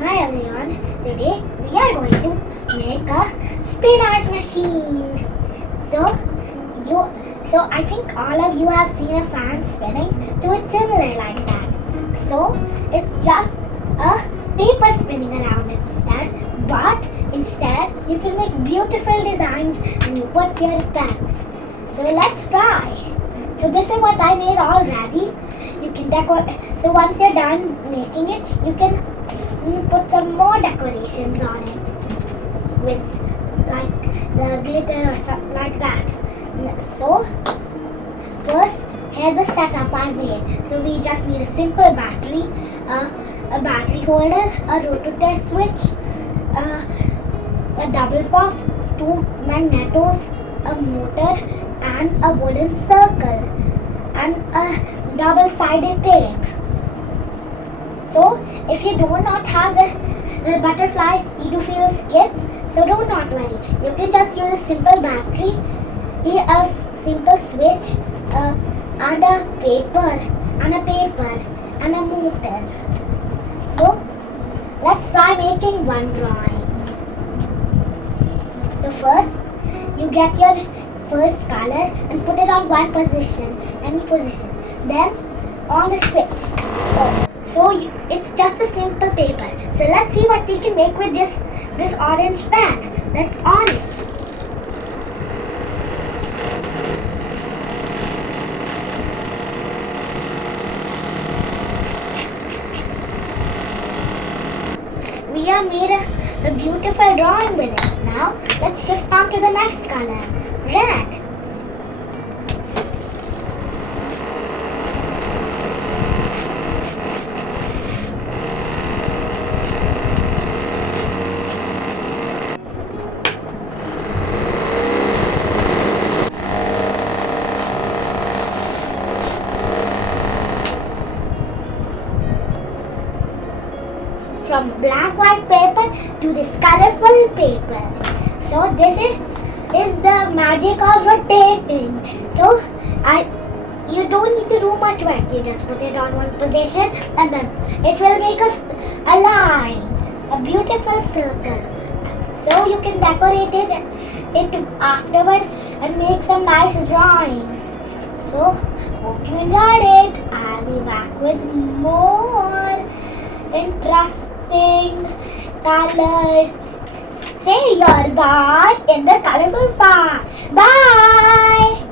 Hi everyone, today we are going to make a spin art machine. So I think all of you have seen a fan spinning, so it's similar like that. So it's just a paper spinning around instead you can make beautiful designs and you put your pen. So let's try. So this is what I made already. You can decorate. So once you're done making it, you can put some more decorations on it with like the glitter or something like that. So first, here's the setup I made. So we just need a simple battery, a battery holder, a rotator switch, a double pop, two magnetos, a motor, and a wooden circle, and a double-sided tape. So if you do not have the butterfly Edo-Fields kit, so do not worry. You can just use a simple battery, a simple switch, and a paper, and a motor. So let's try making one drawing. So first, you get your first color and put it on one position, any position. Then on the switch. So it's just a simple paper. So let's see what we can make with this orange pen. Let's on it. We have made a beautiful drawing with it. Now let's shift on to the next color, red. From black white paper to this colorful paper. So this is the magic of rotating. So you don't need to do much work. You just put it on one position and then it will make us a line, a beautiful circle. So you can decorate it afterward and make some nice drawings. So hope you enjoyed it. I'll be back with more interesting colors. Say your bye in the colorful part. Bye!